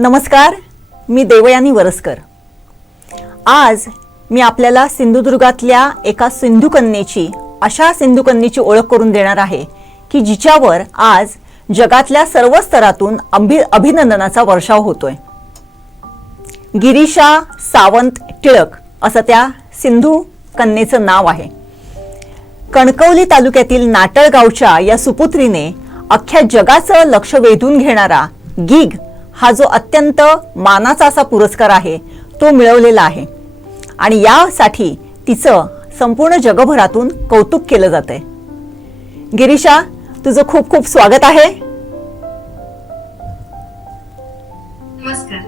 नमस्कार, मी देवयानी वरसकर। आज मी आपल्याला सिंधुदुर्गातल्या एका सिंधुकन्येची अशा सिंधुकन्येची ओळख करून देणार आहे की जिच्यावर आज जगातल्या सर्व स्तरातून अभिनंदनाचा वर्षाव होतोय। गिरीशा सावंत टिळक असं त्या सिंधू कन्येचं नाव आहे। कणकवली तालुक्यातील नाटळ गावच्या या सुपुत्रीने अख्ख्या जगाचं लक्ष वेधून घेणारा गिग हा जो अत्यंत मानाचा असा पुरस्कार आहे तो मिळवलेला आहे आणि यासाठी तिचं संपूर्ण जगभरातून कौतुक केलं जातंय। गिरीशा, तुझं खूप खूप स्वागत आहे। नमस्कार।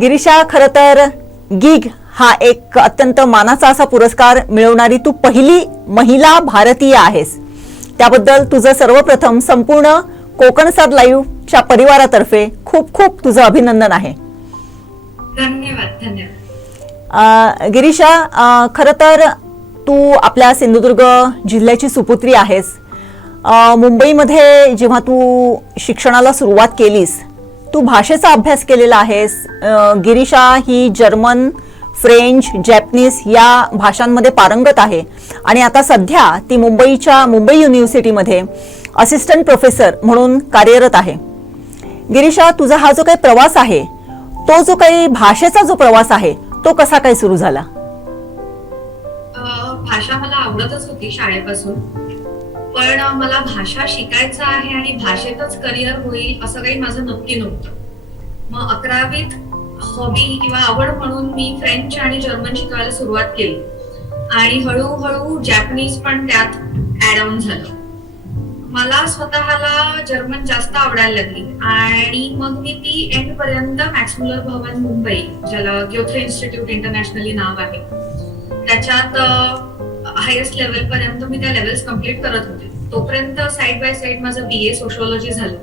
गिरीशा, खरं तर गिग हा एक अत्यंत मानाचा असा पुरस्कार मिळवणारी तू पहिली महिला भारतीय आहेस। त्याबद्दल तुझं सर्वप्रथम संपूर्ण कोकणसाद लाईव्हच्या परिवारातर्फे खूप खूप तुझं अभिनंदन आहे। धन्यवाद धन्यवाद। गिरीशा, खरं तर तू आपल्या सिंधुदुर्ग जिल्ह्याची सुपुत्री आहेस। मुंबईमध्ये जेव्हा तू शिक्षणाला सुरुवात केलीस तू भाषेचा अभ्यास केलेला आहेस। गिरीशा ही जर्मन, फ्रेंच, जॅपनीज या भाषांमध्ये पारंगत आहे आणि आता सध्या ती मुंबई युनिव्हर्सिटीमध्ये असिस्टंट प्रोफेसर म्हणून कार्यरत आहे। गिरीशा, तुझा हा जो काही प्रवास आहे तो जो काही भाषेचा जो प्रवास आहे तो कसा काय सुरू झाला? भाषा मला आवडतच होती शाळेपासून, पण मला भाषा शिकायचं आहे आणि भाषेतच करिअर होईल असं काही माझं नक्की नव्हतं। मग 11वीत हॉबी किंवा आवड म्हणून मी फ्रेंच आणि जर्मन शिकायला सुरुवात केली आणि हळूहळू जॅपनीज पण त्यात ऍड ऑन झालं। मला स्वतःला जर्मन जास्त आवडायला लागली आणि मग मी ती एंड पर्यंत मॅक्स मुलर भवन मुंबई, ज्याला ग्योथे इन्स्टिट्यूट इंटरनॅशनली नाव आहे, त्याच्यात हायेस्ट लेवल पर्यंत मी त्या लेवल्स कम्प्लीट करत होते। तोपर्यंत साइड बाय साइड माझं BA सोशिओलॉजी झालं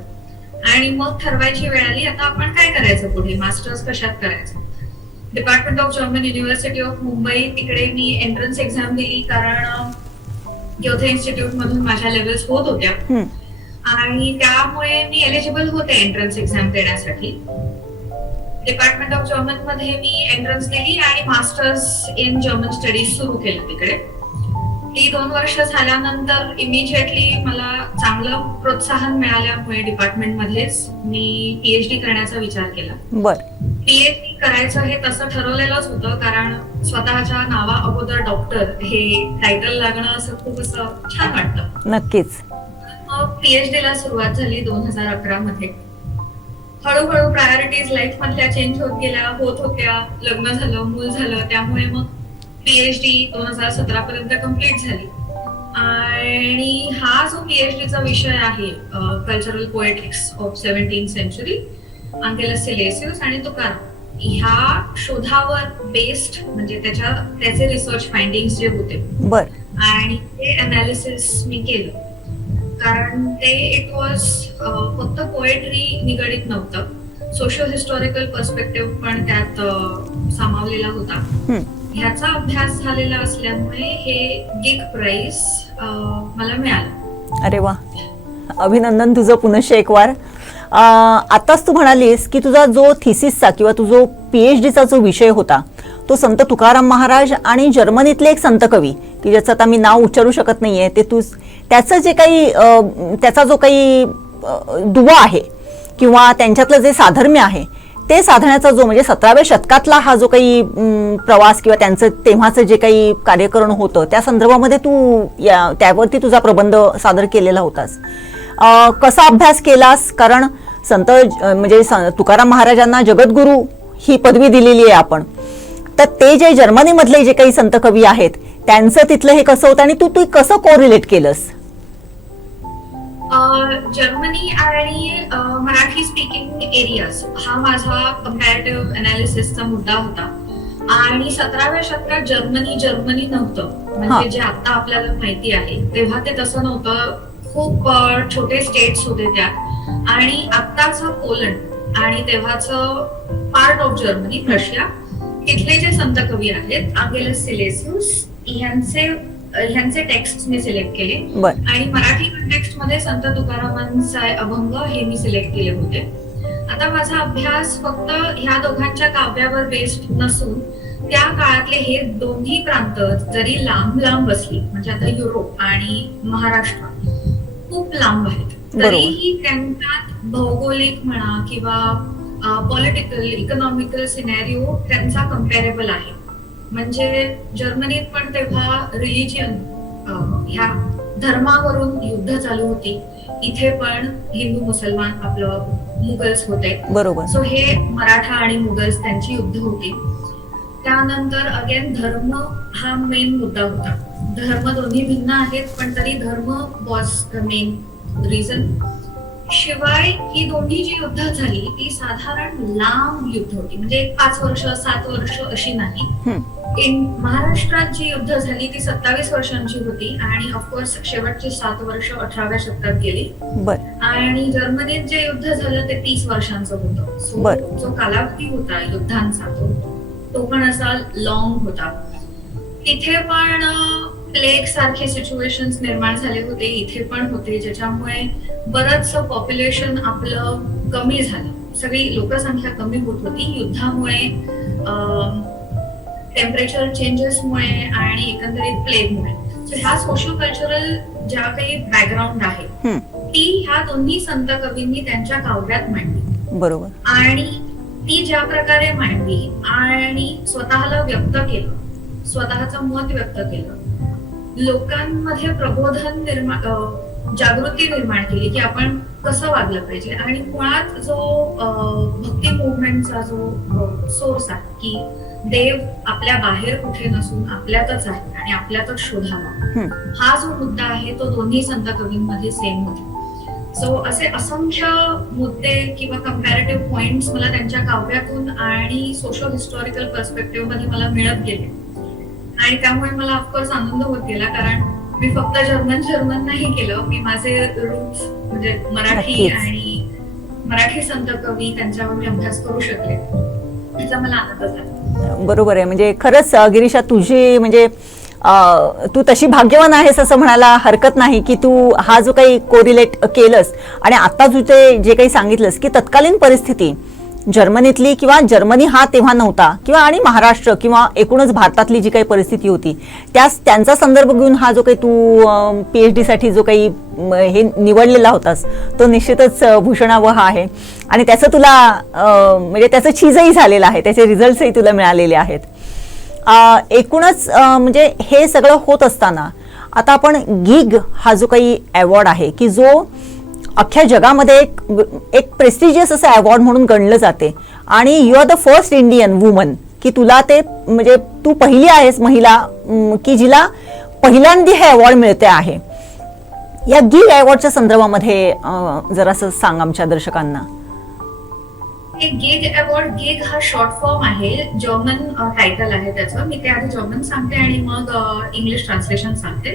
आणि मग ठरवायची वेळ आली आता आपण काय करायचं पुढे, मास्टर्स कशात करायचं। Department of German, university of Mumbai, तिकडे मी एंट्रन्स एक्झाम दिली कारण ग्योथे इन्स्टिट्यूट मधून माझ्या लेवल्स होत होत्या आणि त्यामुळे मी एलिजिबल होते एंट्रन्स एक्झाम देण्यासाठी। डिपार्टमेंट ऑफ जर्मन मध्ये मी एंट्रन्स दिली आणि मास्टर्स इन जर्मन स्टडीज सुरू केलं तिकडे। ती 2 वर्ष झाल्यानंतर इमिजिएटली मला चांगलं प्रोत्साहन मिळाल्यामुळे डिपार्टमेंट मधलेच मी PhD करण्याचा विचार केला। PhD करायचं हे तसं ठरवलेलंच होतं कारण स्वतःच्या नावा अगोदर डॉक्टर हे टायटल लागणं असं खूप असं छान वाटतं। नक्कीच। मग PhD ला सुरुवात झाली 2011 मध्ये। हळूहळू प्रायोरिटीज लाईफ मधल्या चेंज होत गेल्या, होत होत्या, लग्न झालं, मूल झालं, त्यामुळे मग PhD 2017 पर्यंत कम्प्लीट झाली आणि हा जो PhD चा विषय आहे cultural poetics of 17th century, Angelus Silesius आणि तुकाराम, ह्या शोधावर बेस्ड म्हणजे त्याचे रिसर्च फाइंडिंग्स जे होते आणि ते अनालिसिस मी केलं कारण ते इट वॉज फक्त पोएट्री निगडीत नव्हतं, सोशो हिस्टॉरिकल पर्स्पेक्टिव्ह पण त्यात सामावलेला होता। ह्याचा अभ्यास झालेला असल्यामुळे हे गिग प्राइज मला मिळालं। अरे वा, अभिनंदन तुझं पुनश्च एक वार। आताच तू म्हणालीस की तुझा जो थिसिसचा किंवा तुझा PhDचा जो विषय होता तो संत तुकाराम महाराज आणि जर्मनीतले एक संत कवी की ज्याचं आता मी नाव उच्चारू शकत नाहीये, ते त्याचं जे काही त्याचा जो काही दुवा आहे किंवा त्यांच्यातलं जे साधर्म्य आहे ते साधण्याचा जो म्हणजे 17व्या शतकातला हा जो काही प्रवास किंवा त्यांचं तेव्हाचं जे काही कार्यकरण होतं त्या संदर्भामध्ये तू त्यावरती तुझा प्रबंध सादर केलेला होतास। कसा अभ्यास केलास? कारण संत म्हणजे तुकाराम महाराजांना जगद्गुरु ही पदवी दिलेली आहे आपण, तर ते जे जर्मनीमधले जे काही संत कवी आहेत त्यांचं तिथलं हे कसं होतं आणि तू कसं कोरिलेट केलंस? जर्मनी आणि मराठी स्पीकिंग एरियाज हा माझा कंपॅरेटिव्ह अनालिसिसचा मुद्दा होता आणि 17व्या शतकात जर्मनी नव्हतं, म्हणजे जे आता आपल्याला माहिती आहे तेव्हा ते तसं नव्हतं। खूप छोटे स्टेट्स होते त्यात आणि आत्ताचं पोलंड आणि तेव्हाचं पार्ट ऑफ जर्मनी, रशिया, तिथले जे संत कवी आहेत आंगेलस सिलेसियस ह्यांचे टेक्स्ट मी सिलेक्ट केले आणि मराठी कॉन्टेक्स्ट मध्ये संत तुकारामांचा अभंग हे मी सिलेक्ट केले होते। आता आता माझा अभ्यास फक्त ह्या दोघांच्या काव्यावर बेस्ड नसून त्या काळातले हे दोन्ही प्रांत जरी लांब लांब असली, म्हणजे आता युरोप आणि महाराष्ट्र खूप लांब आहेत, तरीही त्यांच्यात भौगोलिक म्हणा किंवा पॉलिटिकल इकॉनॉमिकल सिनॅरिओ त्यांचा कम्पॅरेबल आहे. म्हणजे जर्मनीत पण तेव्हा रिलिजियन ह्या धर्मावरून युद्ध चालू होती, इथे पण हिंदू मुसलमान आपलं मुघल्स होते. बरोबर. सो हे मराठा आणि मुघल्स त्यांची युद्ध होती. त्यानंतर अगेन धर्म हा मेन मुद्दा होता. धर्म दोन्ही भिन्न आहेत पण तरी धर्म वॉज द मेन रिझन. शिवाय ही दोन्ही जी युद्ध झाली ती साधारण लांब युद्ध होती, म्हणजे 5 वर्ष 7 वर्ष अशी नाही. महाराष्ट्रात जी युद्ध झाली ती 27 वर्षांची होती आणि ऑफकोर्स शेवटची 7 वर्ष 18व्या शतकात गेली. आणि जर्मनीत जे युद्ध झालं ते 30 वर्षांचं होतं. सो जो कालावधी होता युद्धांचा तो पण असा लॉंग होता. तिथे पण प्लेग सारखे सिच्युएशन्स निर्माण झाले होते, इथे पण होते, ज्याच्यामुळे बरंच पॉप्युलेशन आपलं कमी झालं. सगळी लोकसंख्या कमी होत होती युद्धामुळे, टेम्परेचर चेंजेसमुळे आणि एकंदरीत प्लेगमुळे. सो ह्या सोशो कल्चरल ज्या काही बॅकग्राऊंड आहे ती ह्या दोन्ही संत कवींनी त्यांच्या काव्यात मांडली. बरोबर. आणि ती ज्या प्रकारे मांडली आणि स्वतःला व्यक्त केलं, स्वतःचं मत व्यक्त केलं, लोकांमध्ये प्रबोधन जागृती निर्माण केली की आपण कसं वागलं पाहिजे. आणि मुळात जो भक्ती मुवमेंटचा जो सोर्स आहे की देव आपल्या बाहेर कुठे नसून आपल्यातच आहे आणि आपल्यातच शोधावा, हा जो मुद्दा आहे तो दोन्ही संत कवींमध्ये सेम होता. सो असे असंख्य मुद्दे किंवा कम्पॅरेटिव्ह पॉइंट्स मला त्यांच्या काव्यातून आणि सोशल हिस्टॉरिकल पर्स्पेक्टिव्ह मध्ये मला मिळत गेले आणि त्यामुळे मला ऑफकोर्स आनंद होत गेला. कारण मी फक्त जर्मन नाही केलं, मी माझे रूट्स म्हणजे मराठी आणि मराठी संत कवी त्यांच्यावर मी अभ्यास करू शकले, त्याचा मला आनंद झाला. बरोबर आहे. म्हणजे खरंच गिरीशा तुझी म्हणजे तू तशी भाग्यवान आहेस असं म्हणायला हरकत नाही की तू हा जो काही कोरिलेट केलंस आणि आता तुझे जे काही सांगितलंस की तत्कालीन परिस्थिती जर्मनीतली किंवा जर्मनी हा तेव्हा नव्हता किंवा आणि महाराष्ट्र किंवा एकूणच भारतातली जी काही परिस्थिती होती त्यांचा संदर्भ घेऊन हा जो काही तू PhD साठी जो काही हे निवडलेला होतास तो निश्चितच भूषणावह आहे आणि त्याचं तुला म्हणजे त्याचं चीजही झालेलं आहे, त्याचे रिझल्ट्सही तुला मिळालेले आहेत. एकूणच म्हणजे हे सगळं होत असताना आता आपण गिग हा जो काही अवॉर्ड आहे की जो अख्ख्या जगामध्ये एक प्रेस्टिजियस असं अवॉर्ड म्हणून गणलं जाते आणि you are the first Indian woman की तुला ते म्हणजे तू पहिली आहेस महिला की जिला पहिल्यांदा हे अवॉर्ड मिळते आहे. या गिग अवॉर्डच्या संदर्भामध्ये जरासं सांग आमच्या दर्शकांना. गिग अवॉर्ड, गिग हा शॉर्ट फॉर्म आहे, जर्मन टायटल आहे त्याचं. मी ते आधी जर्मन सांगते आणि मग इंग्लिश ट्रान्सलेशन सांगते.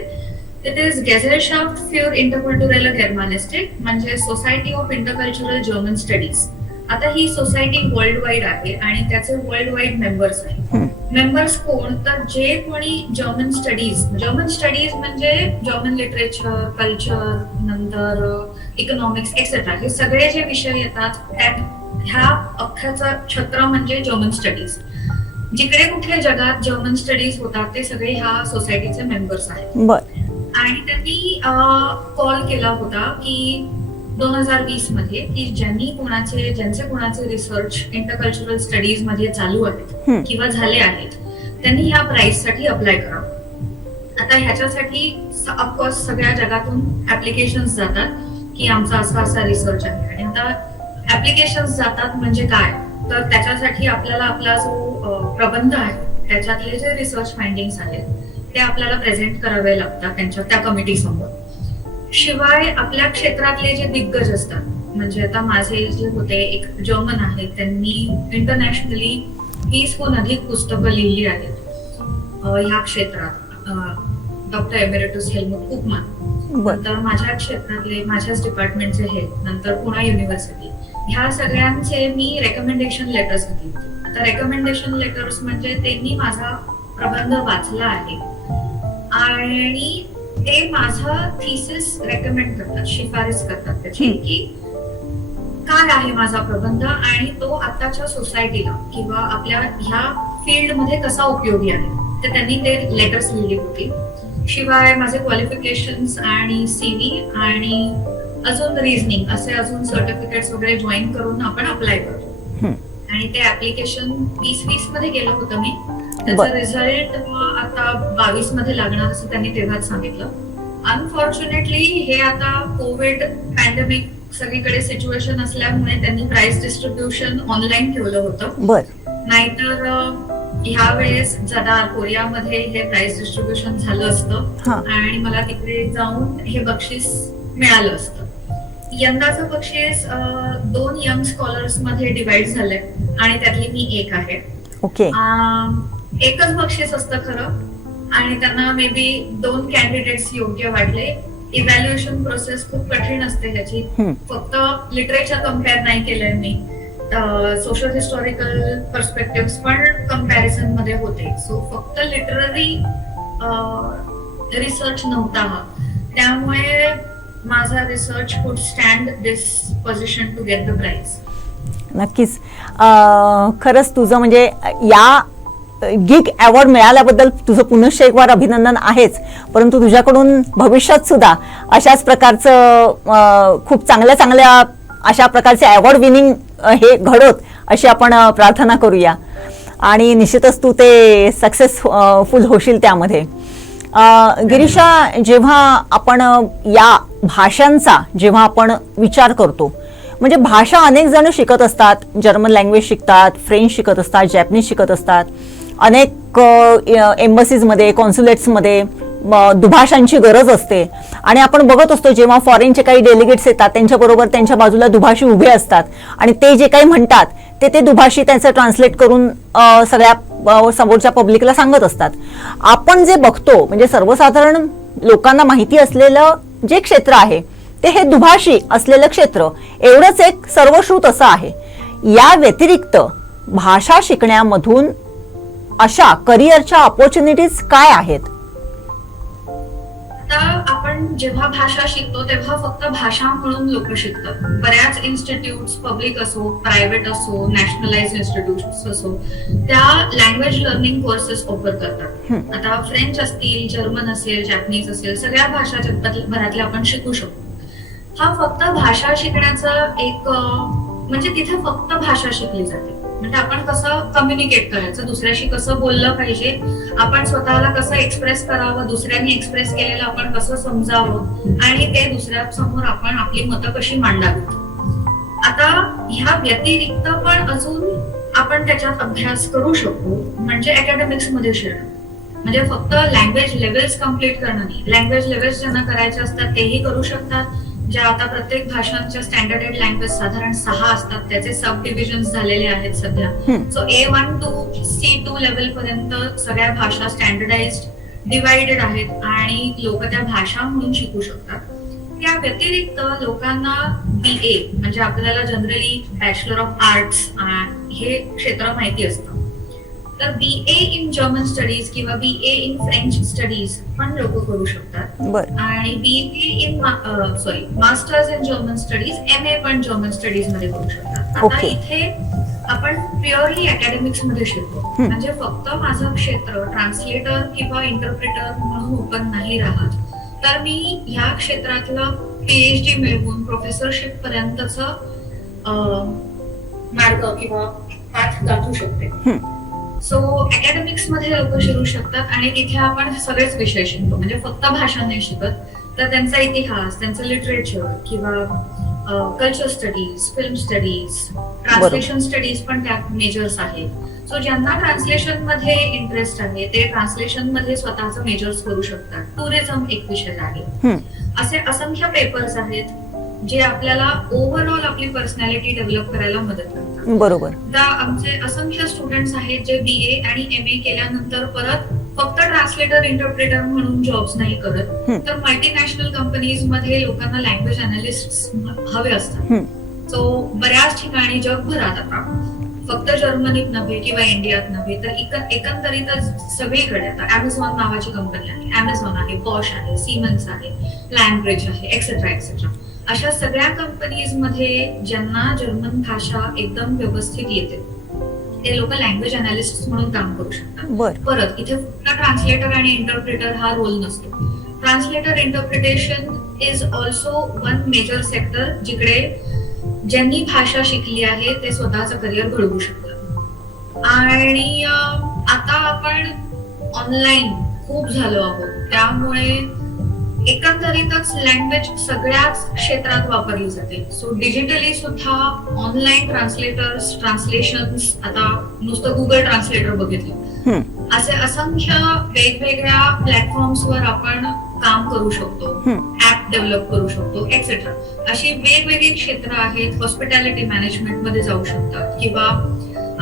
इट इज गेझेलशाफ्ट फॉर इंटरकल्चरल जर्मनिस्टिक, म्हणजे society of intercultural German studies. आता ही सोसायटी वर्ल्ड वाईड आहे आणि त्याचे वर्ल्ड वाईड मेंबर्स आहेत. मेंबर्स कोण, तर जे कोणी जर्मन स्टडीज म्हणजे जर्मन लिटरेचर, कल्चर, नंतर इकॉनॉमिक्स एक्सेट्रा, हे सगळे जे विषय येतात त्यात ह्या अख्ख्याचं छत्र म्हणजे जर्मन स्टडीज. जिकडे कुठे जगात जर्मन स्टडीज होतात ते सगळे ह्या सोसायटीचे मेंबर्स आहेत. आणि त्यांनी कॉल केला होता की 2020 मध्ये की ज्यांचे कोणाचे रिसर्च इंटरकल्चरल स्टडीज मध्ये चालू आहेत किंवा झाले आहेत त्यांनी ह्या प्राइज साठी अप्लाय करावं. आता ह्याच्यासाठी ऑफकोर्स सगळ्या जगातून ऍप्लिकेशन्स जातात की आमचा असा रिसर्च आहे. आणि आता ऍप्लिकेशन्स जातात म्हणजे काय, तर त्याच्यासाठी आपल्याला आपला जो प्रबंध आहे त्याच्यातले जे रिसर्च फाइंडिंग्स आहेत ते आपल्याला प्रेझेंट करावे लागतात त्या कमिटी समोर. शिवाय आपल्या क्षेत्रातले जे दिग्गज असतात, म्हणजे आता माझे जे होते एक जर्मन आहेत, त्यांनी इंटरनॅशनली 20हून अधिक पुस्तकं लिहिली आहेत ह्या क्षेत्रात. डॉक्टर एमेरिटस हेल्मुट कुपमान, नंतर माझ्या क्षेत्रातले माझ्याच डिपार्टमेंटचे हेल्थ, नंतर पुणा युनिव्हर्सिटी, ह्या सगळ्यांचे मी रेकमेंडेशन लेटर्स घेतली. आता रेकमेंडेशन लेटर्स म्हणजे त्यांनी माझा प्रबंध वाचला आहे आणि ते माझा थिसिस रेकमेंड करतात, शिफारस करतात त्याची की काय आहे माझा प्रबंध आणि तो आताच्या सोसायटीला किंवा आपल्या ह्या फील्डमध्ये कसा उपयोगी आहे, तर त्यांनी ते लेटर्स लिहिली होती. शिवाय माझे क्वालिफिकेशन्स आणि सीव्ही आणि अजून रिझनिंग असे अजून सर्टिफिकेट्स वगैरे जॉईन करून आपण अप्लाय करतो. आणि ते ऍप्लिकेशन 2020 मध्ये केलं होतं मी. त्याचा रिझल्ट आता 22 मध्ये लागणार असं त्यांनी तेव्हाच सांगितलं. अनफॉर्च्युनेटली हे आता कोविड पॅन्डेमिक सगळीकडे सिच्युएशन असल्यामुळे त्यांनी प्राइस डिस्ट्रीब्युशन ऑनलाईन ठेवलं होतं. नाहीतर ह्या वेळेस जदा कोरियामध्ये हे प्राइस डिस्ट्रीब्युशन झालं असतं आणि मला तिकडे जाऊन हे बक्षीस मिळालं असतं. यंदाचं बक्षीस 2 यंग स्कॉलर्स मध्ये डिवाइड झालंय आणि त्यातली मी एक आहे. ओके. एकच बक्षीस असतं खरं आणि त्यांना मे बी 2 कॅन्डिडेट्स योग्य वाटले. इव्हॅल्युएशन प्रोसेस खूप कठीण असते ह्याची. फक्त लिटरेचर कम्पेअर नाही केलंय मी, सोशल हिस्टॉरिकल पर्स्पेक्टिव्ह पण कम्पॅरिझन मध्ये होते. सो फक्त लिटररी रिसर्च नव्हता हा, त्यामुळे माझा research could stand this position to get the prize. नक्कीच. खरंच तुझं म्हणजे या गिग अवॉर्ड मिळाल्याबद्दल तुझं पुनश्च एक वार अभिनंदन आहेच, परंतु तुझ्याकडून भविष्यात सुद्धा अशाच प्रकारचं खूप चांगल्या अशा प्रकारचे अवॉर्ड विनिंग हे घडोत अशी आपण प्रार्थना करूया आणि निश्चितच तू ते सक्सेसफुल होशील त्यामध्ये. गिरीशा, जेव्हा आपण या भाषांचा जेव्हा आपण विचार करतो, म्हणजे भाषा अनेक जण शिकत असतात, जर्मन लँग्वेज शिकतात, फ्रेंच शिकत असतात, जॅपनीज शिकत असतात, अनेक एम्बसीजमध्ये कॉन्सुलेट्समध्ये दुभाषांची गरज असते आणि आपण बघत असतो जेव्हा फॉरेनचे काही डेलिगेट्स येतात त्यांच्याबरोबर त्यांच्या बाजूला दुभाषी उभे असतात आणि ते जे काही म्हणतात ते दुभाषी त्याचं ट्रान्सलेट करून सगळ्या समोरच्या पब्लिकला सांगत असतात. आपण जे बघतो म्हणजे सर्वसाधारण लोकांना माहिती असलेलं जे क्षेत्र आहे ते हे दुभाषी असलेलं क्षेत्र एवढंच एक सर्वश्रुत असं आहे. या व्यतिरिक्त भाषा शिकण्यामधून अशा करिअरच्या ऑपॉर्च्युनिटीज काय आहेत? आता आपण जेव्हा भाषा शिकतो तेव्हा फक्त भाषा म्हणून लोक शिकतात. बऱ्याच इन्स्टिट्यूट्स, पब्लिक असो, प्रायव्हेट असो, नॅशनलाइज इन्स्टिट्यूट्स असो, त्या लँग्वेज लर्निंग कोर्सेस ऑफर करतात. आता फ्रेंच असतील, जर्मन असेल, जॅपनीज असेल, सगळ्या भाषा जगभरातल्या आपण शिकू शकतो. हा फक्त भाषा शिकण्याचा एक म्हणजे तिथे फक्त भाषा शिकली जाते. म्हणजे आपण कसं कम्युनिकेट करायचं, दुसऱ्याशी कसं बोललं पाहिजे, आपण स्वतःला कसं एक्सप्रेस करावं, दुसऱ्यांनी एक्सप्रेस केलेलं आपण कसं समजावं आणि ते दुसऱ्या समोर आपण आपली मतं कशी मांडावीत. आता ह्या व्यतिरिक्त पण अजून आपण त्याच्यात अभ्यास करू शकतो, म्हणजे अकॅडमिक्स मध्ये शिकणं. म्हणजे फक्त लँग्वेज लेवल्स कम्प्लीट करणं नाही, लँग्वेज लेवल्स ज्यांना करायचे असतात तेही करू शकतात. ज्या आता प्रत्येक भाषांच्या स्टँडर्ड लँग्वेज साधारण 6 असतात, त्याचे सब डिव्हिजन्स झालेले आहेत सध्या. So A1 to C2 level पर्यंत सगळ्या भाषा स्टँडर्डाइज्ड डिवाइडेड आहेत आणि लोक त्या भाषा म्हणून शिकू शकतात. त्या व्यतिरिक्त लोकांना BA म्हणजे आपल्याला जनरली बॅचलर ऑफ आर्ट्स हे क्षेत्र माहिती असतं, तर BA इन जर्मन स्टडीज किंवा BA इन फ्रेंच स्टडीज पण लोक करू शकतात. आणि BA in masters in German studies, MA पण जर्मन स्टडीज मध्ये करू शकतात. आता इथे आपण प्युअरली अकॅडमिक्स मध्ये शिकतो, म्हणजे फक्त माझं क्षेत्र ट्रान्सलेटर किंवा इंटरप्रिटर म्हणून ओपन नाही राहत, तर मी ह्या क्षेत्रातलं PhD मिळवून प्रोफेसरशिप पर्यंतच मार्ग किंवा पाथ गाठू शकते. सो अकॅडमिक्स मध्ये लोक शिकू शकतात आणि तिथे आपण सगळेच विषय शिकतो. म्हणजे फक्त भाषा नाही शिकत, तर त्यांचा इतिहास, त्यांचं लिटरेचर किंवा culture studies, film studies, translation studies पण त्यात मेजर्स आहेत. सो ज्यांना ट्रान्सलेशन मध्ये इंटरेस्ट आहे ते ट्रान्सलेशन मध्ये स्वतःचं मेजर्स करू शकतात. टुरिझम एक विषय आहे. असे असंख्य पेपर्स आहेत जे आपल्याला ओव्हरऑल आपली पर्सनॅलिटी डेव्हलप करायला मदत करतात. बरोबर. आमचे असंख्य स्टुडंट्स आहेत जे BA आणि MA केल्यानंतर परत फक्त ट्रान्सलेटर, इंटरप्रिटर म्हणून जॉब्स नाही करत, तर मल्टीनॅशनल कंपनीज मध्ये लोकांना लँग्वेज अनालिस्ट हवे असतात. सो बऱ्याच ठिकाणी जगभरात आता फक्त जर्मनीत नव्हे किंवा इंडियात नव्हे तर एकंदरीतच सगळीकडे आता अमेझॉन नावाची कंपनी आहे, अमेझॉन आहे, बॉश आहे, सिमन्स आहे, लँडब्रिज आहे, एक्सेट्रा एक्सेट्रा. अशा सगळ्या कंपनीज मध्ये ज्यांना जर्मन भाषा एकदम व्यवस्थित येते ते लोक लँग्वेज अनालिस्ट म्हणून काम करू शकतात. बर. परत इथे फक्त ट्रान्सलेटर आणि इंटरप्रिटर हा रोल नसतो. Translator interpretation is also one major sector जिकडे ज्यांनी भाषा शिकली आहे ते स्वतःचं करिअर घडवू शकतात. आणि आता आपण ऑनलाईन खूप झालो आहोत, त्यामुळे एकंदरीतच लँग्वेज सगळ्याच क्षेत्रात वापरली जाते. सो डिजिटली सुद्धा ऑनलाईन ट्रान्सलेशन्स, आता नुसतं गुगल ट्रान्सलेटर बघितलं, असे असंख्य वेगवेगळ्या प्लॅटफॉर्म्सवर आपण काम करू शकतो, ऍप डेव्हलप करू शकतो एक्सेट्रा. अशी वेगवेगळी क्षेत्र आहेत. हॉस्पिटॅलिटी मॅनेजमेंट मध्ये जाऊ शकतात, किंवा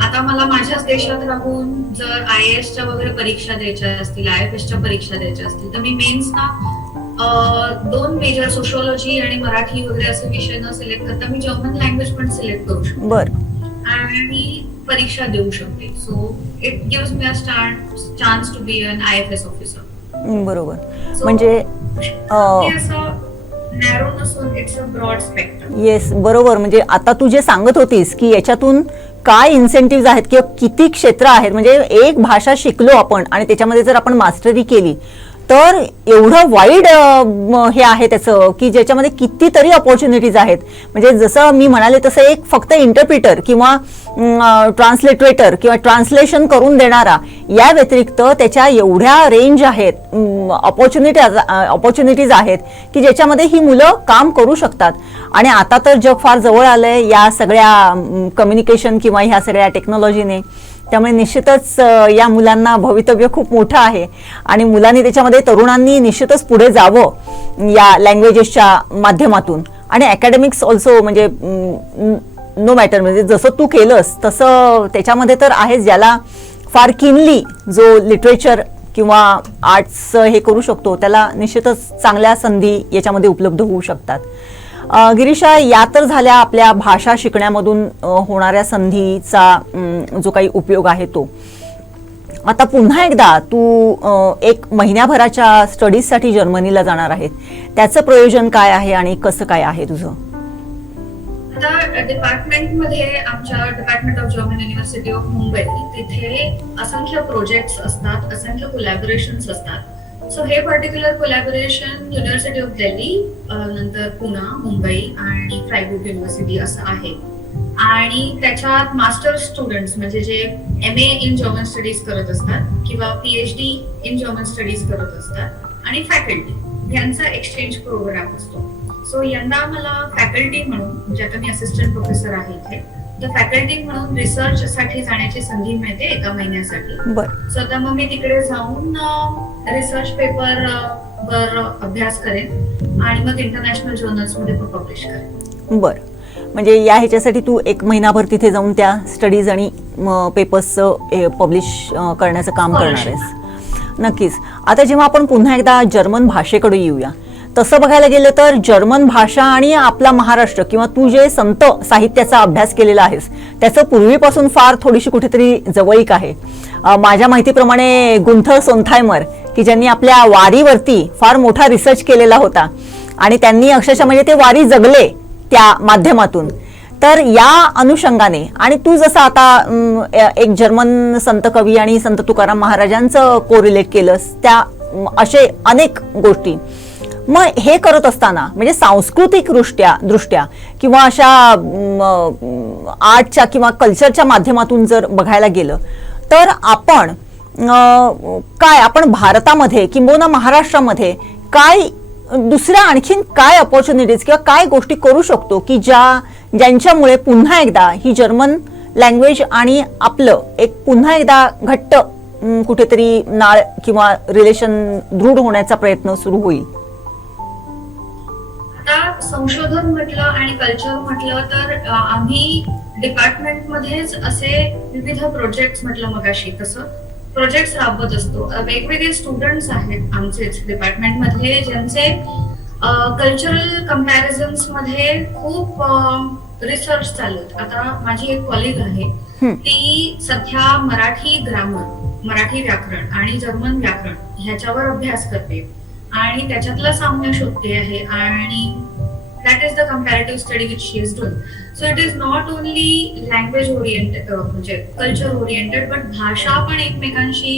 आता मला माझ्याच देशात राहून जर IAS च्या वगैरे परीक्षा द्यायच्या असतील, IFS च्या परीक्षा द्यायच्या असतील, तर मी मेन्सना 2 मेजर सोशिओलॉजी आणि मराठी वगैरे असे विषय न सिलेक्ट करता मी जर्मन लँग्वेज पण सिलेक्ट करू शकते. बर. आणि परीक्षा देऊ शकते. So it gives me a chance to be an IFS officer. बरोबर. म्हणजे नॅरो नसून it's a broad spectrum. Yes, बरोबर. म्हणजे आता तू जे सांगत होतीस की याच्यातून काय इन्सेंटिव्ह आहेत किंवा किती क्षेत्र आहेत, म्हणजे एक भाषा शिकलो आपण आणि त्याच्यामध्ये जर आपण मास्टरी केली तर एवढं वाईड हे आहे त्याचं की ज्याच्यामध्ये कितीतरी ऑपॉर्च्युनिटीज आहेत. म्हणजे जसं मी म्हणाले तसं एक फक्त इंटरप्रिटर किंवा ट्रान्सलेटरेटर किंवा ट्रान्सलेशन करून देणारा या व्यतिरिक्त त्याच्या एवढ्या रेंज आहेत, ऑपॉर्च्युनिटीज आहेत की ज्याच्यामध्ये ही मुलं काम करू शकतात. आणि आता तर जग फार जवळ आलंय या सगळ्या कम्युनिकेशन किंवा ह्या सगळ्या टेक्नॉलॉजीने. त्यामुळे निश्चितच या मुलांना भवितव्य खूप मोठं आहे आणि मुलांनी त्याच्यामध्ये, तरुणांनी निश्चितच पुढे जावं या लँग्वेजेसच्या माध्यमातून. आणि अकॅडमिक्स ऑल्सो, म्हणजे नो मॅटर, म्हणजे जसं तू केलंस तसं त्याच्यामध्ये तर आहेच. ज्याला फार किनली जो लिटरेचर किंवा आर्ट्स हे करू शकतो त्याला निश्चितच चांगल्या संधी याच्यामध्ये उपलब्ध होऊ शकतात. गिरीशा, या तर झाल्या आपल्या भाषा शिकण्यामधून होणाऱ्या संधीचा जो काही उपयोग आहे तो. आता पुन्हा एकदा तू 1 महिन्याभराच्या स्टडीजसाठी जर्मनीला जाणार आहे. त्याचं प्रयोजन काय आहे आणि कसं काय आहे तुझं? आता डिपार्टमेंटमध्ये, आमच्या department of German university of Mumbai, तिथे असंख्य प्रोजेक्ट्स असतात, असंख्य कोलॅबोरेशन्स असतात. सो हे particular collaboration university of Delhi, नंतर पुणा, मुंबई आणि फ्रायबुर्ग युनिव्हर्सिटी असं आहे. आणि त्याच्यात मास्टर स्टुडंट्स म्हणजे जे MA इन जर्मन स्टडीज करत असतात किंवा PhD इन जर्मन स्टडीज करत असतात आणि फॅकल्टी यांचा एक्सचेंज प्रोग्राम असतो. सो यंदा मला फॅकल्टी म्हणून, म्हणजे आता मी असिस्टंट प्रोफेसर आहे इथे, तर फॅकल्टी म्हणून रिसर्च साठी जाण्याची संधी मिळते 1 महिन्यासाठी. सो आता मग मी तिकडे जाऊन रिसर्च पेपर वर अभ्यास करेन आणि मग इंटरनॅशनल जर्नल्स मध्ये पब्लिश करेन. बर. म्हणजे या ह्याच्यासाठी तू 1 महिनाभर तिथे जाऊन त्या स्टडीज आणि पेपर्स पब्लिश करण्याचं काम करणार आहेस. नक्कीच. आता जेव्हा आपण पुन्हा एकदा जर्मन भाषेकडे येऊया, तसं बघायला गेलं तर जर्मन भाषा आणि आपला महाराष्ट्र किंवा तू जे संत साहित्याचा अभ्यास केलेला आहेस त्याचं पूर्वीपासून फार थोडीशी कुठेतरी जवळीक आहे. माझ्या माहितीप्रमाणे गुंथर सोनथायमर, की ज्यांनी आपल्या वारीवरती फार मोठा रिसर्च केलेला होता आणि त्यांनी अक्षरशः म्हणजे ते वारी जगले त्या माध्यमातून. तर या अनुषंगाने, आणि तू जसं आता एक जर्मन संत कवी आणि संत तुकाराम महाराजांचं कोरिलेट केलंस, त्या असे अनेक गोष्टी. मग हे करत असताना म्हणजे सांस्कृतिक दृष्ट्या किंवा अशा आर्टच्या किंवा कल्चरच्या माध्यमातून जर बघायला गेलं तर आपण भारतामध्ये किंबहुना महाराष्ट्रामध्ये काय दुसऱ्या आणखीन काय ऑपॉर्च्युनिटीज किंवा काय गोष्टी करू शकतो की ज्यांच्यामुळे पुन्हा एकदा ही जर्मन लँग्वेज आणि आपलं एक पुन्हा एकदा घट्ट कुठेतरी नाळ किंवा रिलेशन दृढ होण्याचा प्रयत्न सुरू होईल? आता संशोधन म्हटलं आणि कल्चर म्हटलं तर आम्ही डिपार्टमेंटमध्येच असे विविध प्रोजेक्ट्स, म्हटलं मगाशी तसं प्रोजेक्ट्स राबवत असतो. वेगवेगळे स्टुडंट्स आहेत आमचेच डिपार्टमेंटमधले ज्यांचे कल्चरल कम्पॅरिझन्स मध्ये खूप रिसर्च चालत. आता माझी एक कॉलिग आहे, ती सध्या मराठी ग्रामर, मराठी व्याकरण आणि जर्मन व्याकरण ह्याच्यावर अभ्यास करते आणि त्याच्यातलं साम्य शोधते आहे. आणि that is the comparative study which she is doing. So it is not only language oriented म्हणजे कल्चर ओरिएंटेड, बट भाषा पण एकमेकांशी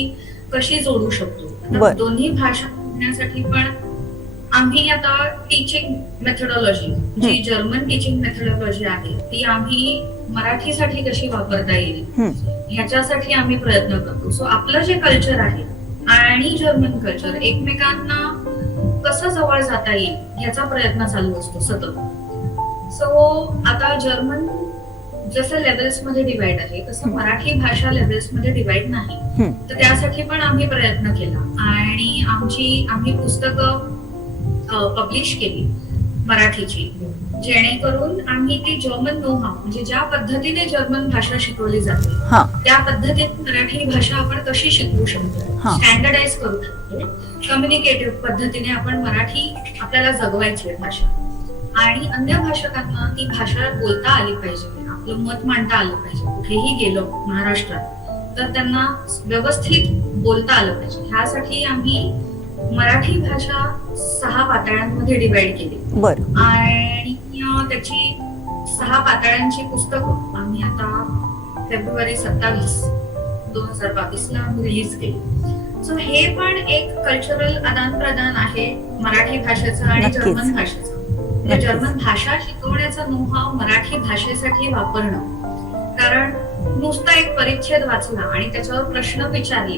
कशी जोडू शकतो. आता दोन्ही भाषा शिकण्यासाठी पण आम्ही आता टीचिंग मेथोडॉलॉजी, जी जर्मन टीचिंग मेथोडॉलॉजी आहे ती आम्ही मराठीसाठी कशी वापरता येईल ह्याच्यासाठी आम्ही प्रयत्न करतो. सो आपलं जे कल्चर आहे आणि जर्मन कल्चर एकमेकांना कसं जवळ जाता येईल ह्याचा प्रयत्न चालू असतो सतत. सो आता जर्मन जसं लेवल्स मध्ये डिवाइड आहे तसं मराठी भाषा लेवल्स मध्ये डिवाइड नाही. तर त्यासाठी पण आम्ही प्रयत्न केला आणि आम्ही पुस्तकं पब्लिश केली मराठीची, जेणेकरून आम्ही ती जर्मन नोहा म्हणजे ज्या पद्धतीने जर्मन भाषा शिकवली जाते त्या पद्धतीने मराठी भाषा आपण कशी शिकवू शकतो, स्टँडर्डाइज करू शकतो. कम्युनिकेटिव्ह पद्धतीने आपण मराठी आपल्याला जगवायची आहे भाषा, आणि अन्य भाषकांना ती भाषा बोलता आली पाहिजे, आपलं मत मांडता आलं पाहिजे. कुठेही गेलो महाराष्ट्रात तर त्यांना व्यवस्थित बोलता आलं पाहिजे. ह्यासाठी आम्ही मराठी भाषा 6 पातळ्यांमध्ये डिवाइड केली आणि त्याची 6 पातळ्यांची पुस्तकं आम्ही आता फेब्रुवारी 27, 2022 ला आम्ही रिलीज केली. सो हे पण एक कल्चरल आदान प्रदान आहे मराठी भाषेचं आणि जर्मन भाषेचं. जर्मन भाषा शिकवण्याचा नोहाव मराठी भाषेसाठी वापरणं, कारण नुसता एक परिच्छेद वाचला आणि त्याच्यावर प्रश्न विचारले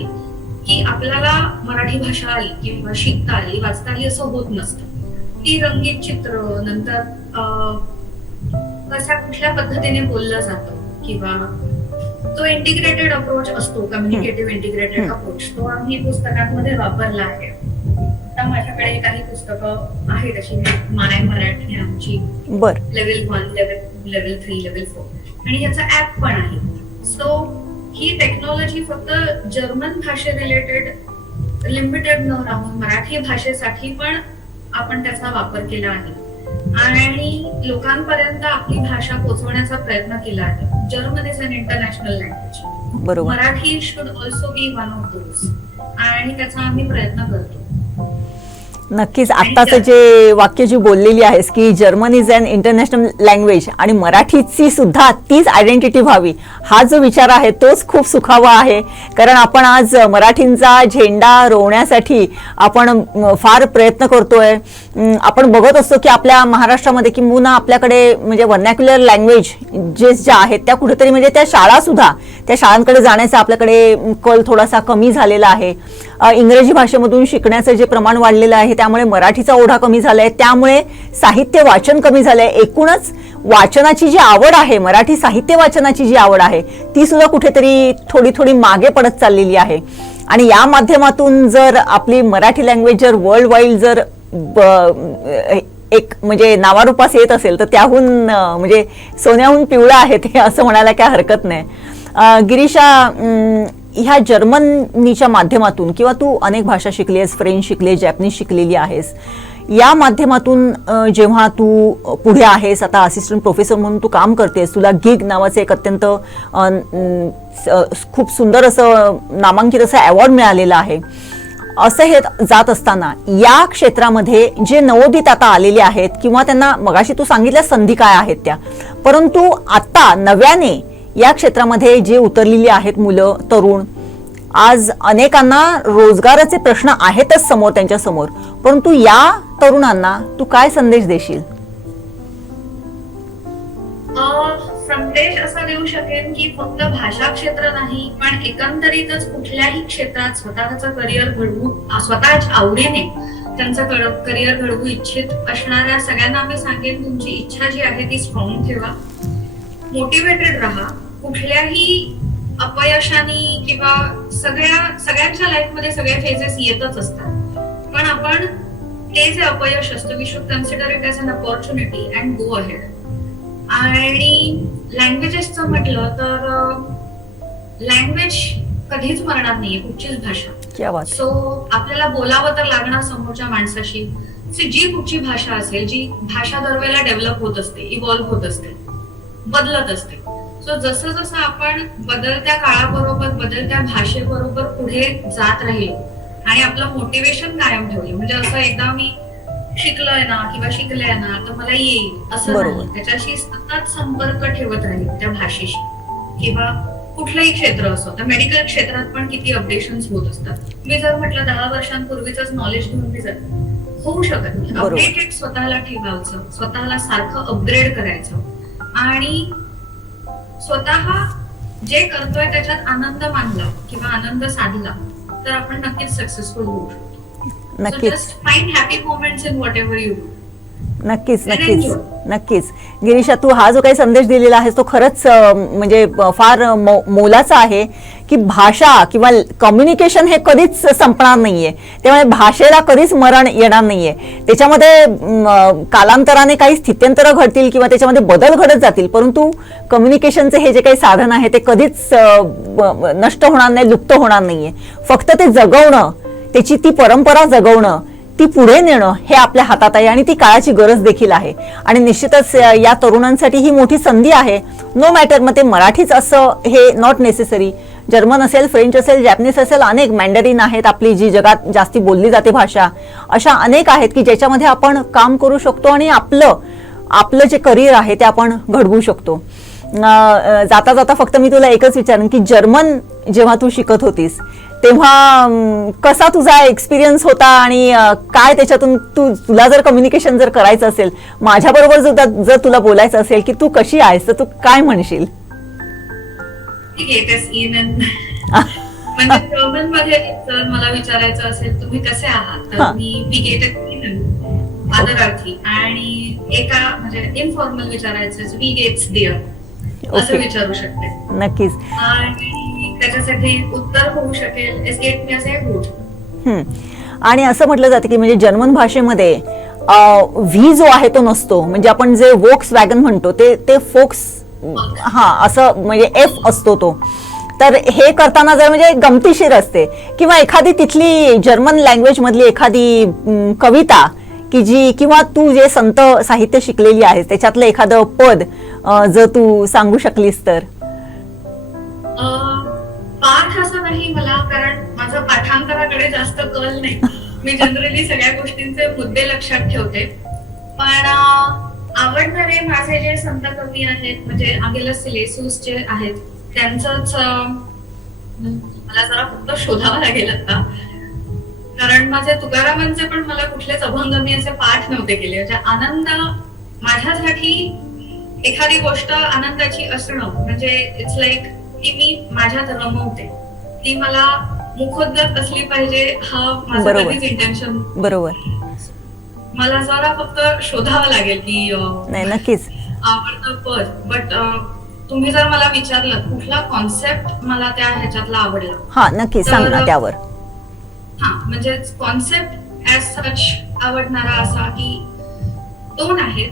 की आपल्याला मराठी भाषा आली किंवा शिकता आली, वाचता आली असं होत नसतं. ती रंगीत चित्र, नंतर कशा कुठल्या पद्धतीने बोललं जातं किंवा तो इंटिग्रेटेड अप्रोच असतो, कम्युनिकेटिव्ह इंटिग्रेटेड अप्रोच, तो आम्ही पुस्तकांमध्ये वापरला आहे. आता माझ्याकडे काही पुस्तकं आहेत अशी माय मराठी आमची लेवल 1, लेवल 3, लेवल 4 आणि याचा ऍप पण आहे. सो ही टेक्नॉलॉजी फक्त जर्मन भाषे रिलेटेड लिमिटेड न राहून मराठी भाषेसाठी पण आपण त्याचा वापर केला आहे आणि लोकांपर्यंत आपली भाषा पोहोचवण्याचा प्रयत्न केला आहे. German is an international language, Marathi should also be one of those, आणि त्याचा आम्ही प्रयत्न करतो. नक्कीच. आत्ताच जे वाक्य जी बोललेली आहेस की German is an international language आणि मराठीची सुद्धा तीच आयडेंटिटी व्हावी, हा जो विचार आहे तोच खूप सुखावा आहे. कारण आपण आज मराठींचा झेंडा रोवण्यासाठी आपण फार प्रयत्न करतोय. आपण बघत असतो की आपल्या महाराष्ट्रामध्ये किंबहुना आपल्याकडे म्हणजे व्हर्नॅक्युलर लँग्वेज ज्या आहेत त्या कुठेतरी म्हणजे त्या शाळांकडे जाण्याचा आपल्याकडे कल थोडासा कमी झालेला आहे. इंग्रजी भाषेमधून शिकण्याचं जे प्रमाण वाढलेलं आहे त्यामुळे मराठीचा ओढा कमी झालाय, त्यामुळे साहित्य वाचन कमी झालंय. एकूणच वाचनाची जी आवड आहे, मराठी साहित्य वाचनाची जी आवड आहे ती सुद्धा कुठेतरी थोडी मागे पडत चाललेली आहे. आणि या माध्यमातून जर आपली मराठी लँग्वेज जर वर्ल्ड वाईड जर एक म्हणजे नावारूपास येत असेल तर त्याहून म्हणजे सोन्याहून पिवळं आहे ते असं म्हणायला काय हरकत नाही. गिरीशा, ह्या जर्मनीच्या माध्यमातून किंवा तू अनेक भाषा शिकली आहेस, फ्रेंच शिकली, जॅपनीज शिकलेली आहेस, या माध्यमातून जेव्हा तू पुढे आहेस, आता असिस्टंट प्रोफेसर म्हणून तू काम करतेस, तुला गिग नावाचे एक अत्यंत खूप सुंदर असं नामांकित असं अवॉर्ड मिळालेला आहे. असं हे जात असताना या क्षेत्रामध्ये जे नवोदित आता आलेले आहेत किंवा त्यांना मगाशी तू सांगितल्या संधी काय आहेत त्या, परंतु आता नव्याने या क्षेत्रामध्ये जे उतरलेली आहेत मुलं, तरुण, आज अनेकांना रोजगाराचे प्रश्न आहेतच समोर त्यांच्या समोर, परंतु या तरुणांना तू काय संदेश देशील? संदेश असा देऊ शकेन की फक्त भाषा क्षेत्र नाही पण एकंदरीतच कुठल्याही क्षेत्रात स्वतःचं करिअर घडवू, स्वतःच्या आवडीने त्यांचं करिअर घडवू इच्छित असणाऱ्या सगळ्यांना मी सांगेन, तुमची इच्छा जी आहे ती स्ट्रॉंग ठेवा, मोटिवेटेड राहा. कुठल्याही अपयशाने किंवा सगळ्यांच्या लाईफ मध्ये सगळे फेजेस येतच असतात, पण आपण ते जे अपयश असतं we should consider it as an opportunity and go ahead. आणि लँग्वेजेसचं म्हटलं तर लँग्वेज कधीच मरणार नाहीये, कुठचीच भाषा. सो आपल्याला बोलावं तर लागणार समोरच्या माणसाशी. जी कुठची भाषा असेल, जी भाषा दरवेळेला डेव्हलप होत असते, इव्हॉल्व्ह होत असते, बदलत असते. सो जसं जसं आपण बदलत्या काळाबरोबर बदलत्या भाषेबरोबर पुढे जात राहिलो आणि आपलं मोटिवेशन कायम ठेवलं, म्हणजे असं एकदा मी शिकलोय ना किंवा शिकले ना तर मला येईल असं बरोबर. नाही. त्याच्याशी सतत संपर्क ठेवत राहील त्या भाषेशी. किंवा कुठलंही क्षेत्र असो, तर मेडिकल क्षेत्रात पण किती अपडेशन्स होत असतात. मी जर म्हटलं 10 वर्षांपूर्वीच नॉलेज घेऊन मी जर होऊ शकत नाही. बरोबर. अपडेटेड स्वतःला ठेवायचं, स्वतःला सारखं अपग्रेड करायचं आणि स्वतः जे करतोय त्याच्यात आनंद मानला किंवा आनंद साधला तर आपण नक्कीच सक्सेसफुल होऊ शकतो. नक्कीच. Just find happy moments in what ever you do. नक्कीच And नक्कीच enjoy. नक्कीच. गिरीशा, तू हा जो काही संदेश दिलेला आहेस तो खरंच म्हणजे फार मोलाचा आहे की भाषा किंवा कम्युनिकेशन हे कधीच संपणार नाहीये. त्यामुळे भाषेला कधीच मरण येणार नाहीये. त्याच्यामध्ये कालांतराने काही स्थित्यंतरं घडतील किंवा त्याच्यामध्ये बदल घडत जातील, परंतु कम्युनिकेशनचे हे जे काही साधन आहे ते कधीच नष्ट होणार नाही, लुप्त होणार नाहीये. फक्त ते जगवणं, त्याची ती परंपरा जगवणं, ती पुढे नेणं हे आपल्या हातात आहे आणि ती काळाची गरज देखील आहे. आणि निश्चितच या तरुणांसाठी ही मोठी संधी आहे. नो मॅटर मग ते मराठीच असं हे नॉट नेसेसरी. जर्मन असेल, फ्रेंच असेल, जॅपनीज असेल, अनेक मॅन्डरिन आहेत, आपली जी जगात जास्ती बोलली जाते भाषा, अशा अनेक आहेत की ज्याच्यामध्ये आपण काम करू शकतो आणि आपलं जे करिअर आहे ते आपण घडवू शकतो. जाता जाता फक्त मी तुला एकच विचारेन की जर्मन जेव्हा तू शिकत होतीस तेव्हा कसा तुझा एक्सपिरियन्स होता आणि काय त्याच्यातून तुला जर कम्युनिकेशन जर करायचं असेल, माझ्याबरोबर जर तुला बोलायचं असेल की तू कशी आहेस, तर तू काय म्हणशील? येतेच इन म्हणजे जर्मन मध्ये जर मला विचारायचं असेल तुम्ही कसे आहात तर मी गेट इन आदरार्थी आणि एका म्हणजे इनफॉर्मल विचारायचं वी गेट्स देअर असं विचारू शकते. नक्कीच. आणि त्याच्यासाठी उत्तर होऊ शकेल एस गेट मी असे गुड. आणि असं म्हटलं जातं की म्हणजे जर्मन भाषेमध्ये व्ही जो आहे तो नसतो. म्हणजे आपण जे वोक्स वॅगन म्हणतो ते फोक्स असं म्हणजे एफ असतो तो. तर हे करताना जर म्हणजे गमतीशीर असते किंवा एखादी तिथली जर्मन लँग्वेज मधली एखादी कविता की जी किंवा तू जे संत साहित्य शिकलेली आहेस त्याच्यातलं एखादं पद जर तू सांगू शकलीस तर. पाठ असं नाही मला, कारण माझं पाठांतराकडे जास्त कल नाही. मी जनरली सगळ्या गोष्टींचे मुद्दे लक्षात ठेवते. पण आवडणारे माझे जे संत कवी आहेत म्हणजे अँगेलस सिलेसियस जे आहेत त्यांचंच मला जरा फक्त शोधावं लागेल आता, कारण माझे तुकारामांचे पण मला कुठलेच अभंग मी असे पाठ नव्हते केले. म्हणजे आनंद माझ्यासाठी एखादी गोष्ट आनंदाची असणं म्हणजे इट्स लाईक की मी माझ्यात रमवते, ती मला मुखोद्गत असली पाहिजे हा माझं कधीच इंटेन्शन. बरोबर. मला जरा फक्त शोधावं लागेल की नाही नक्कीच आवडतं पद. बट तुम्ही जर मला विचारलं कुठला कॉन्सेप्ट मला त्या ह्याच्यातला आवडला, हा नक्की सांग ना त्यावर. हा म्हणजे कॉन्सेप्ट ऍज सच आवडणारा असा की दोन आहेत.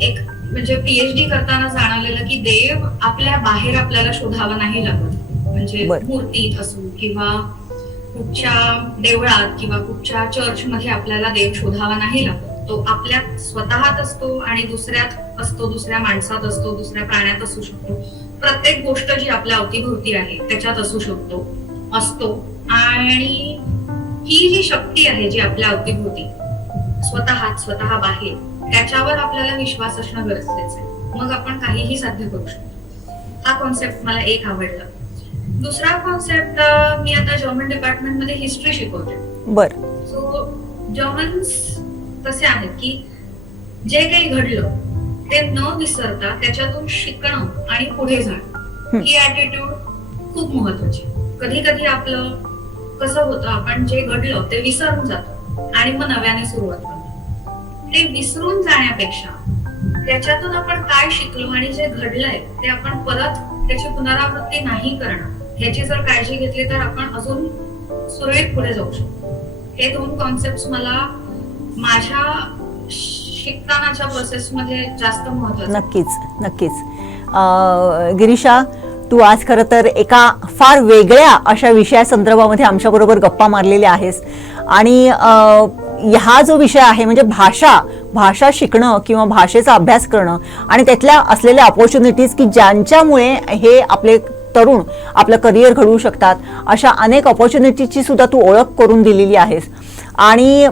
एक म्हणजे पीएचडी करताना जाणवलेलं की देव आपल्या बाहेर आपल्याला शोधावा नाही लागत. म्हणजे मूर्तीत असो किंवा कुठच्या देवळात किंवा कुठच्या चर्च मध्ये आपल्याला देव शोधावा नाही लागत. तो आपल्यात स्वतःत असतो आणि दुसऱ्यात असतो, दुसऱ्या माणसात असतो, दुसऱ्या प्राण्यात असू शकतो. प्रत्येक गोष्ट जी आपल्या अवतीभोवती आहे त्याच्यात असू शकतो, असतो. आणि ही जी शक्ती आहे जी आपल्या अवतीभोवती स्वतः बाहेर, त्याच्यावर आपल्याला विश्वास असणं गरजेचं आहे. मग आपण काहीही साध्य करू शकतो. हा कॉन्सेप्ट मला एक आवडला. दुसरा कॉन्सेप्ट मी आता जर्मन डिपार्टमेंट मध्ये हिस्ट्री शिकवते. बर. सो जर्मन्स कसे आहेत की जे काही घडलं ते न विसरता त्याच्यातून शिकणं आणि पुढे जाणं ही ऍटिट्यूड खूप महत्वाची. कधी कधी आपलं कसं होतं, आपण जे घडलं ते विसरून जातो आणि मग नव्याने सुरुवात करतो. ते विसरून जाण्यापेक्षा त्याच्यातून आपण काय शिकलो आणि जे घडलंय ते आपण परत त्याची पुनरावृत्ती नाही करणं ह्याची जर काळजी घेतली तर आपण अजून सुरळीत पुढे जाऊ शकतो. हे दोन कॉन्सेप्ट मला माझ्या शिकतानाच्या प्रोसेसमध्ये जास्त महत्त्वाचे. नक्कीच. गिरीशा, तू आज खरं तर एका फार वेगळ्या अशा विषयासंदर्भामध्ये आमच्या बरोबर गप्पा मारलेल्या आहेस. आणि हा जो विषय आहे म्हणजे भाषा शिकणं किंवा भाषेचा अभ्यास करणं आणि त्यातल्या असलेल्या अपॉर्च्युनिटीज की ज्यांच्यामुळे हे आपले तरुण आपलं करिअर घडवू शकतात, अशा अनेक ऑपॉर्च्युनिटीची सुद्धा तू ओळख करून दिलेली आहेस. आणि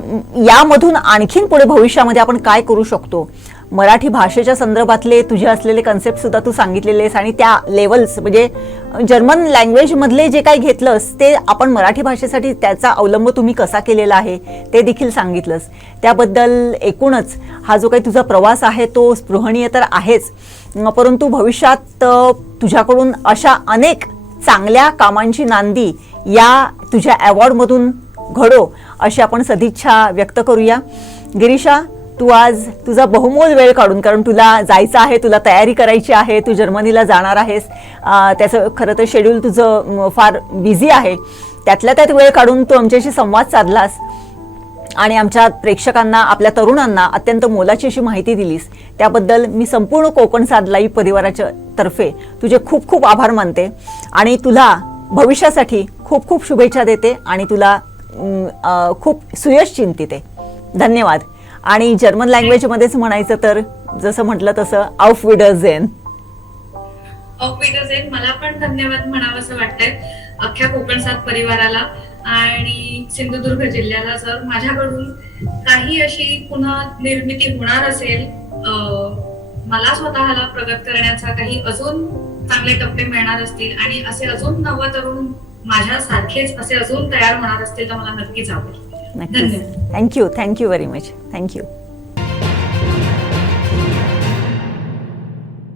यामधून आणखीन पुढे भविष्यामध्ये आपण काय करू शकतो, मराठी भाषेच्या संदर्भातले तुझे असलेले कन्सेप्ट सुद्धा तू सांगितलेले आहेस. आणि त्या लेवल्स म्हणजे जर्मन लँग्वेजमधले जे काही घेतलंस ते आपण मराठी भाषेसाठी त्याचा अवलंब तुम्ही कसा केलेला आहे ते देखील सांगितलंस. त्याबद्दल एकूणच हा जो काही तुझा प्रवास आहे तो स्पृहणीय तर आहेच, परंतु भविष्यात तुझ्याकडून अशा अनेक चांगल्या कामांची नांदी या तुझ्या अवॉर्डमधून घडो अशी आपण सदिच्छा व्यक्त करूया. गिरीशा, तू आज तुझा बहुमोल वेळ काढून, कारण तुला जायचं आहे, तुला तयारी करायची आहे, तू जर्मनीला जाणार आहेस, त्याचं खरं तर शेड्यूल तुझं फार बिझी आहे, त्यातल्या त्यात वेळ काढून तू आमच्याशी संवाद साधलास आणि आमच्या प्रेक्षकांना, आपल्या तरुणांना अत्यंत मोलाची अशी माहिती दिलीस. त्याबद्दल मी संपूर्ण कोकण साद लाईव्ह परिवाराच्या तर्फे तुझे खूप खूप आभार मानते आणि तुला भविष्यासाठी खूप खूप शुभेच्छा देते आणि तुला खूप सुयश चिंतिते. धन्यवाद. आणि जर्मन लँग्वेजमध्येच म्हणायचं तर जसं म्हटलं तसं auf Wiedersehen. ऑफ विडर्सेन मला पण धन्यवाद म्हणावं असं वाटतंय अख्ख्या कोकण सात परिवाराला आणि सिंधुदुर्ग जिल्ह्याला. जर माझ्याकडून काही अशी पुन्हा निर्मिती होणार असेल, मला स्वतःला प्रगत करण्याचा काही अजून चांगले टप्पे मिळणार असतील आणि असे अजून नव तरुण माझ्यासारखेच असे अजून तयार होणार असतील तर मला नक्कीच आवडेल. नक्कीच. Thank you very much. थँक्यू.